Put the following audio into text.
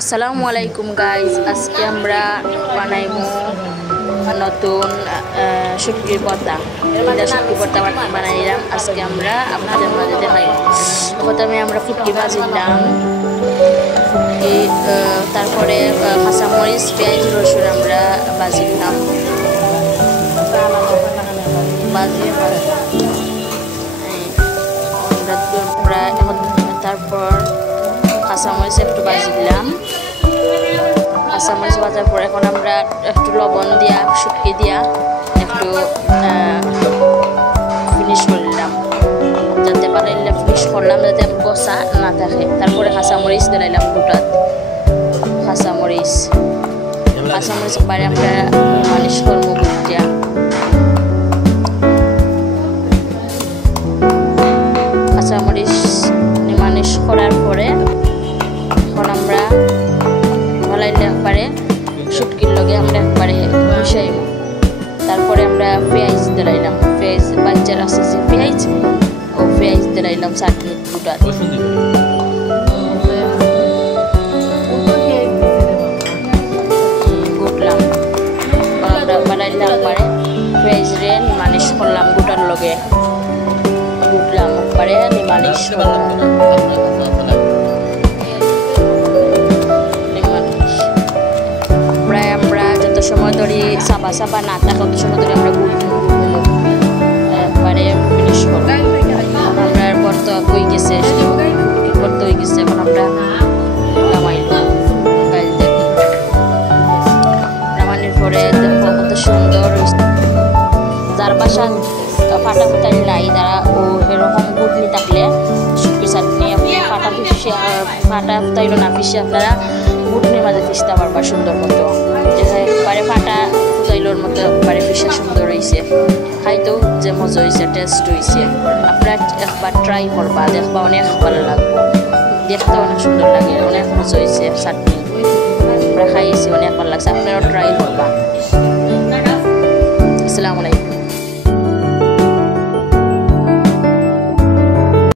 আসসালামু আলাইকুম গাইজ, আজকে আমরা বানাইবো নতুন শুটকির ভর্তা। শুটকি ভর্তা বানাইলাম আজকে আমরা আপনাদের মাঝে দেখাই। প্রথমে আমরা ফুটকি ভাজিলাম, তারপরে কাঁচামরিচ, পেঁয়াজ, রসুন আমরা ভাজিলাম, তারপর কাঁচামরিচ একটু ভাজিলাম। কাঁচামরিচ ভাজার পর এখন আমরা একটু লবণ দিয়া শুটকি দিয়া একটু ফিনিশ করলাম, যাতে বানাইলে ফিনিশ করলাম যাতে কষা না থাকে। তারপরে কাঁচামরিচ দিলাম দুটাত, কাঁচামরিচ বাড়ি আমরা মালিশ করবো দিয়া। কাঁচামরিচ মালিশ করার পরে এখন আমরা ভালাইলে একবারে শুটকির লগে আমরা একবারে মিশাইব। তারপরে আমরা পেঁয়াজ দিলাইলাম, পেঁয়াজ বাচ্চার আছে যে পেঁয়াজ, ও পেঁয়াজ দিলাইলাম চাটনি দুটা গুটলাম। আমরা বানাইলাম একবারে পেঁয়াজ রে মালিশ করলাম, গুটার লগে গুটলাম একবারে মালিশ করলাম। সময় ধরে চাপা না থাকে অত সময় ধরে আমরা একবারে ফিনিশ করবো। আমরা ভর্তা হয়ে গেছে, ভর্তা হয়ে গেছে, এখন আমরা নামাইল। নামানোর পরে দেখো কত সুন্দর। যার বাসা ফাটা ফুটাই নাই তারা ও এরকম গুটনি থাকলে শুটকি চাটনি ফাটা ফুটাইল না পিসে আপনারা গুটনির মাঝে পিসতে পারবা সুন্দর মতো। একবারে ফাটা ফুটাইলোর মতো একবারে পিসা সুন্দর হয়েছে, খাইতেও যে মজা হয়েছে, টেস্ট হয়েছে। আপনারা একবার ট্রাই করবা, দেখবা অনেক ভালো লাগবে, দেখতে অনেক সুন্দর লাগে, অনেক মজা হয়েছে চাটনি। আমরা খাইয়েছি, অনেক ভালো লাগছে, আপনারাও ট্রাই করবা।